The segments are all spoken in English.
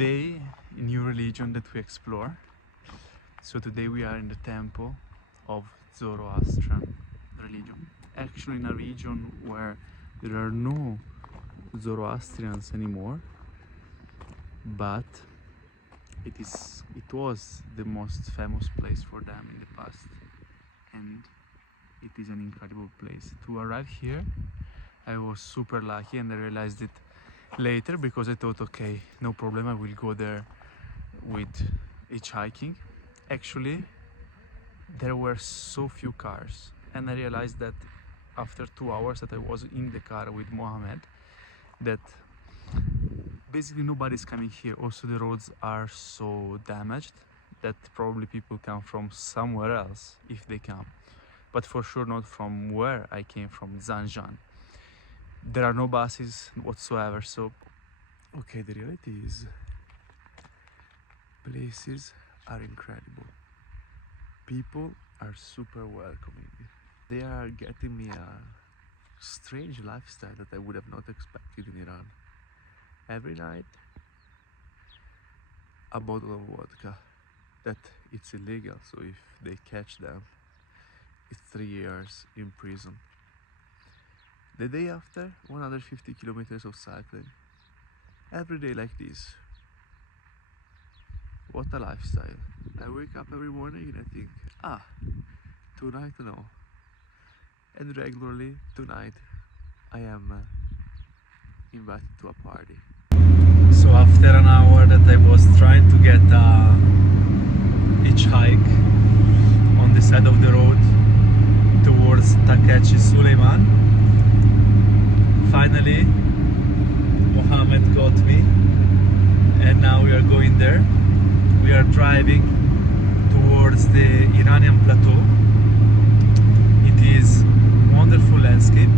Today, a new religion that we explore. So today we are in the temple of Zoroastrian religion. Actually in a region where there are no Zoroastrians anymore, but it was the most famous place for them in the past, and it is an incredible place. To arrive here, I was super lucky, and I realized it later because I thought, okay, no problem, I will go there with hitchhiking. Actually, there were so few cars, and I realized that after 2 hours that I was in the car with Mohammed, that basically nobody's coming here. Also, the roads are so damaged that probably people come from somewhere else if they come, but for sure not from where I came from, Zanjan. There are no buses whatsoever. So okay, the reality is places are incredible, people are super welcoming, they are getting me a strange lifestyle that I would have not expected in Iran. Every night a bottle of vodka, that it's illegal, so if they catch them it's 3 years in prison. The day after, 150 kilometers of cycling. Every day like this. What a lifestyle. I wake up every morning and I think, tonight no. And regularly, tonight, I am invited to a party. So after an hour that I was trying to get a hitchhike on the side of the road towards Takechi Suleiman, finally Mohammed got me, and now we are going there. We are driving towards the Iranian plateau. It is wonderful landscape.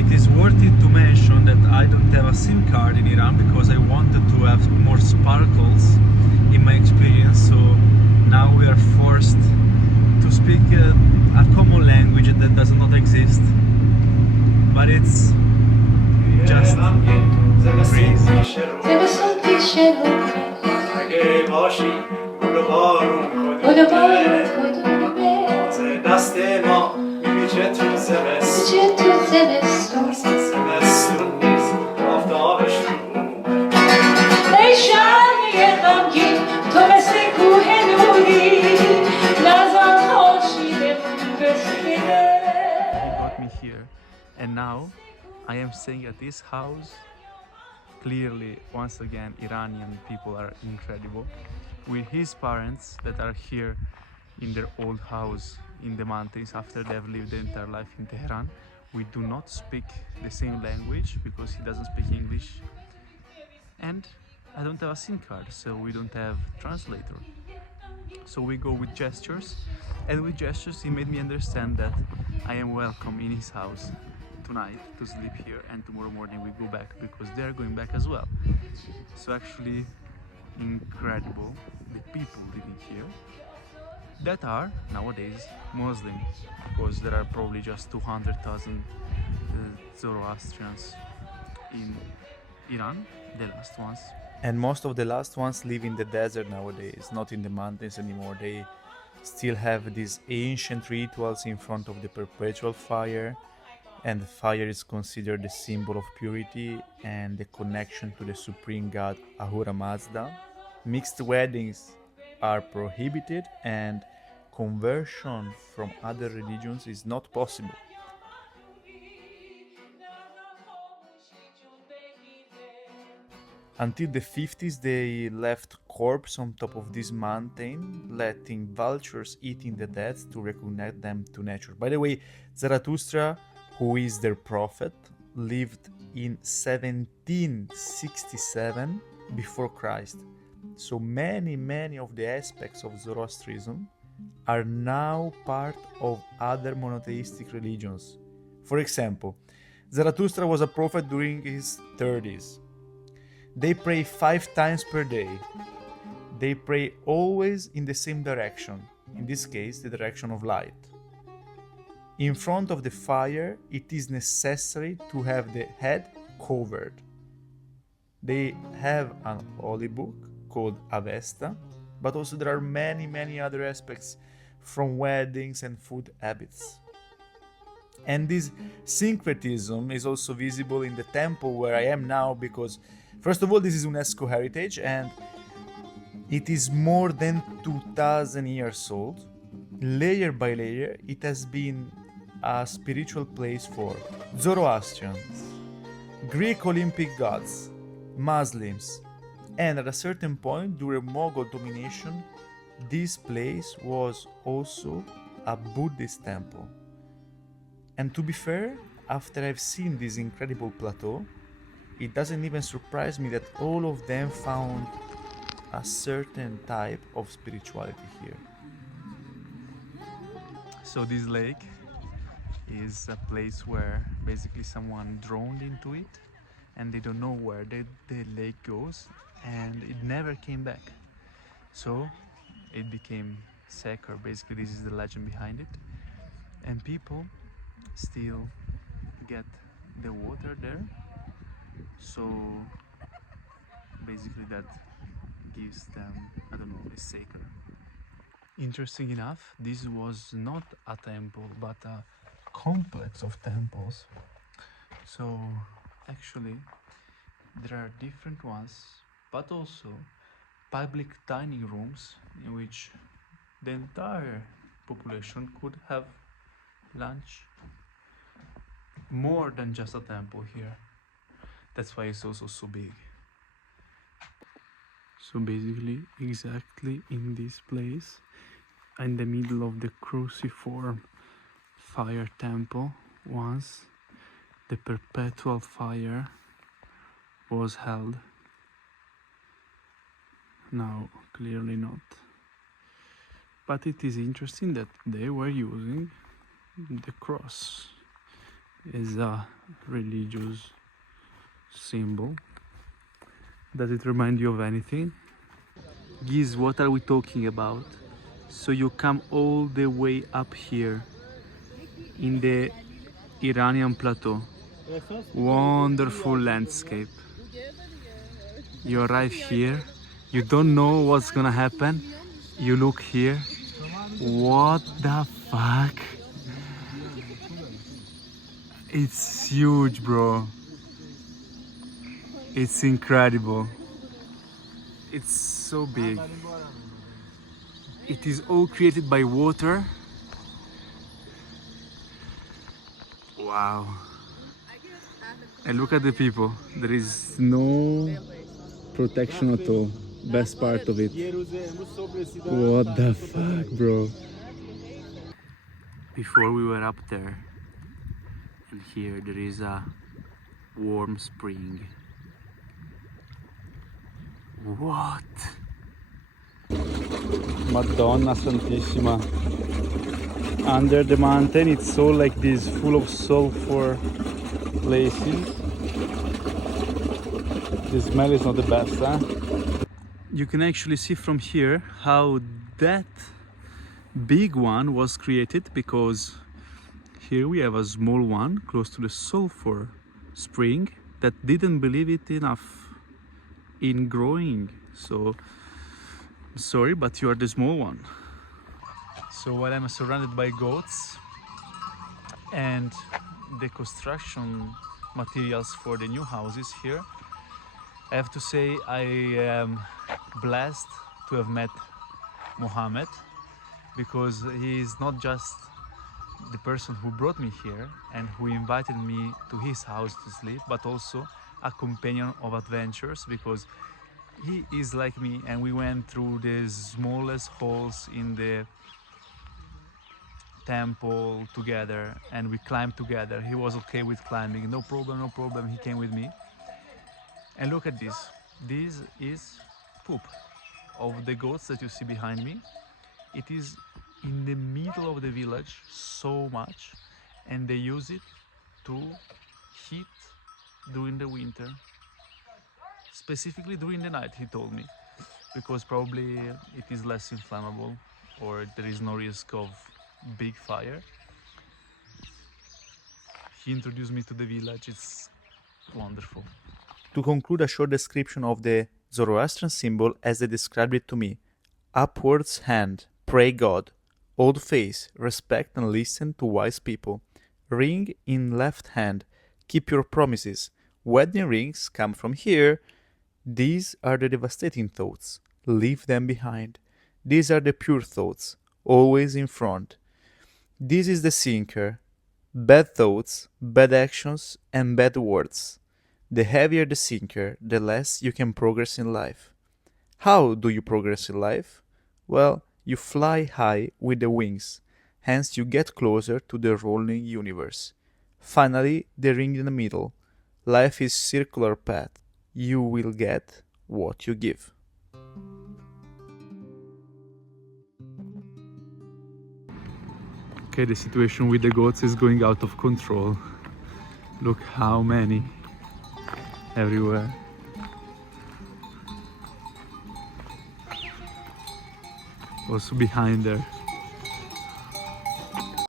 It is worth it to mention that I don't have a SIM card in Iran because I wanted to have more sparkles in my experience. So now we are forced to speak a common language that does not exist, but it's just crazy. And now I am staying at this house. Clearly, once again, Iranian people are incredible. With his parents that are here in their old house in the mountains after they have lived their entire life in Tehran. We do not speak the same language because he doesn't speak English. And I don't have a SIM card, so we don't have translator. So we go with gestures, and with gestures he made me understand that I am welcome in his house tonight to sleep here, and tomorrow morning we go back because they are going back as well. So actually incredible, the people living here that are nowadays Muslim, because there are probably just 200,000 Zoroastrians in Iran, the last ones. And most of the last ones live in the desert nowadays, not in the mountains anymore. They still have these ancient rituals in front of the perpetual fire, and the fire is considered the symbol of purity and the connection to the supreme god Ahura Mazda. Mixed weddings are prohibited, and conversion from other religions is not possible. Until the 50s, they left corpses on top of this mountain, letting vultures eating the dead to reconnect them to nature. By the way, Zarathustra, who is their prophet, lived in 1767 before Christ. So many of the aspects of Zoroastrianism are now part of other monotheistic religions. For example, Zarathustra was a prophet during his 30s. They pray 5 times per day. They pray always in the same direction, in this case, the direction of light. In front of the fire, it is necessary to have the head covered. They have an holy book called Avesta, but also there are many other aspects from weddings and food habits. And this syncretism is also visible in the temple where I am now because, first of all, this is UNESCO heritage and it is more than 2000 years old. Layer by layer, it has been a spiritual place for Zoroastrians, Greek Olympic gods, Muslims, and at a certain point during Mughal domination, this place was also a Buddhist temple. And to be fair, after I've seen this incredible plateau, it doesn't even surprise me that all of them found a certain type of spirituality here. So this lake is a place where basically someone drowned into it and they don't know where the lake goes and it never came back. So it became sacred. Basically, this is the legend behind it. And people still get the water there. So basically that gives them, I don't know, a sacred. Interesting enough, this was not a temple but a complex of temples. So actually there are different ones, but also public dining rooms in which the entire population could have lunch. More than just a temple here. That's why it's also so big. So basically, exactly in this place, in the middle of the cruciform fire temple, once the perpetual fire was held. Now, clearly not. But it is interesting that they were using the cross as a religious symbol. Does it remind you of anything? Giz, what are we talking about? So you come all the way up here in the Iranian plateau. Wonderful landscape. You arrive here, you don't know what's gonna happen. You look here. What the fuck? It's huge, bro. It's incredible. It's so big. It is all created by water. Wow. And look at the people. There is no protection at all. Best part of it. What the fuck, bro? Before we were up there, and here there is a warm spring. What? Madonna Santissima. Under the mountain, it's all like this, full of sulfur places. The smell is not the best, huh? You can actually see from here how that big one was created, because here we have a small one close to the sulfur spring that didn't believe it enough in growing. So sorry, but you are the small one. So while I'm surrounded by goats and the construction materials for the new houses here, I have to say I am blessed to have met Mohammed, because he is not just the person who brought me here and who invited me to his house to sleep, but also a companion of adventures, because he is like me and we went through the smallest holes in the temple together and we climbed together. He was okay with climbing, no problem, no problem. He came with me. And look at this. This is poop of the goats that you see behind me. It is in the middle of the village so much, and they use it to heat during the winter, specifically during the night, he told me, because probably it is less inflammable or there is no risk of big fire. He introduced me to the village. It's wonderful. To conclude, a short description of the Zoroastrian symbol as they described it to me. Upwards hand, pray God. Old face, respect and listen to wise people. Ring in left hand, keep your promises. Wedding rings come from here. These are the devastating thoughts. Leave them behind. These are the pure thoughts, always in front. This is the sinker. Bad thoughts, bad actions, and bad words. The heavier the sinker, the less you can progress in life. How do you progress in life? Well, you fly high with the wings, hence you get closer to the rolling universe. Finally, the ring in the middle. Life is circular path. You will get what you give. Okay, the situation with the goats is going out of control. Look how many everywhere. Also behind there.